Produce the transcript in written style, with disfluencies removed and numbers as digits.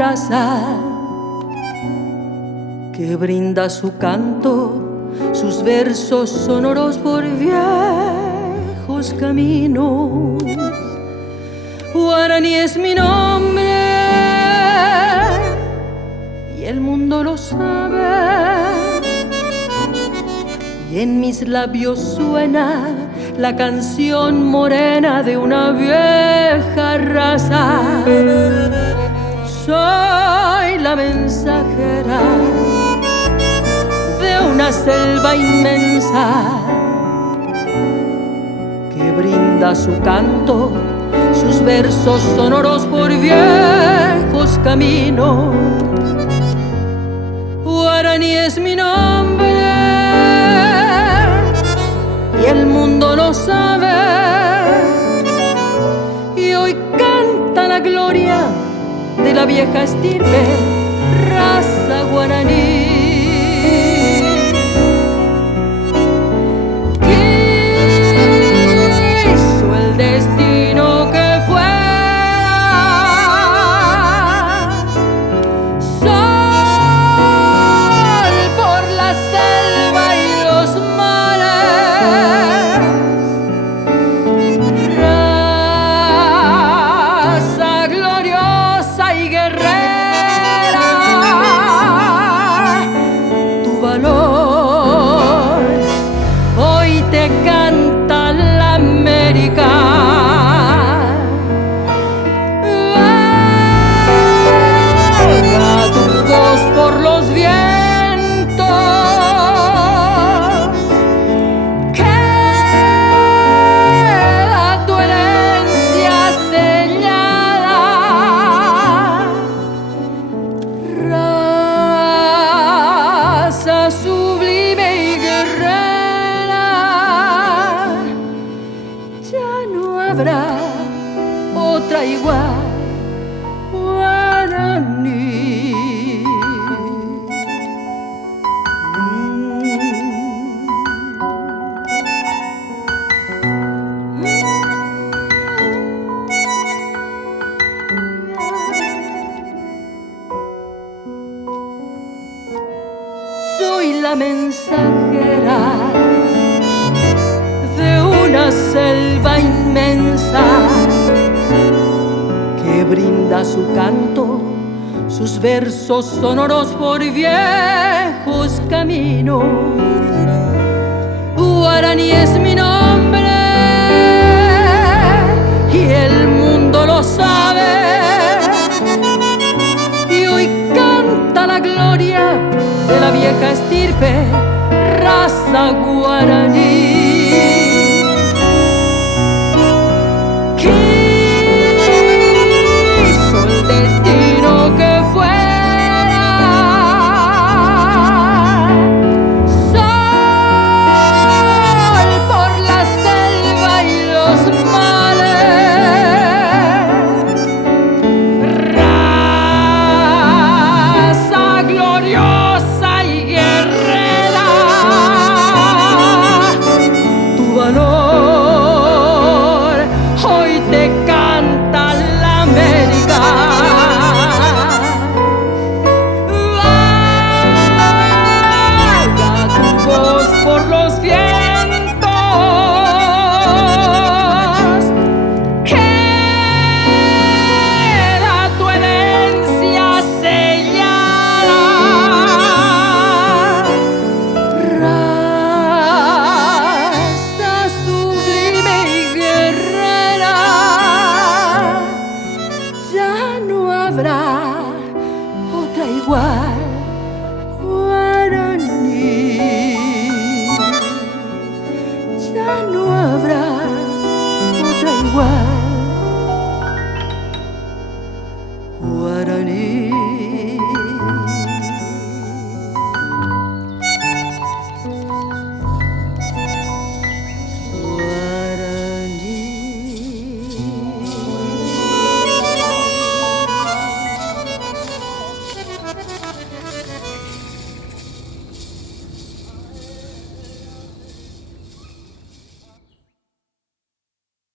raza que brinda su canto, sus versos sonoros por viejos caminos. Guaraní es mi nombre y el mundo lo sabe, y en mis labios suena la canción morena de una vieja raza. Soy la mensajera de una selva inmensa que brinda su canto, sus versos sonoros por viejos caminos. Guaraní es mi nombre y el mundo lo sabe, y hoy canta la gloria de la vieja estirpe, raza guaraní. Quiso el destino que fuera sol por la selva y los mares, raza gloriosa y guerrera. Tu valor hoy te canta la América. Vaga tu voz por los vientos, queda tu herencia sellada, raza sublime y guerrera. Ya no habrá otra igual, guaraní. Soy la mensajera de una selva inmensa que brinda su canto, sus versos sonoros por viejos caminos. Guaraní es mi nombre y el mundo lo sabe, y hoy canta la gloria de la vieja estirpe, raza guaraní.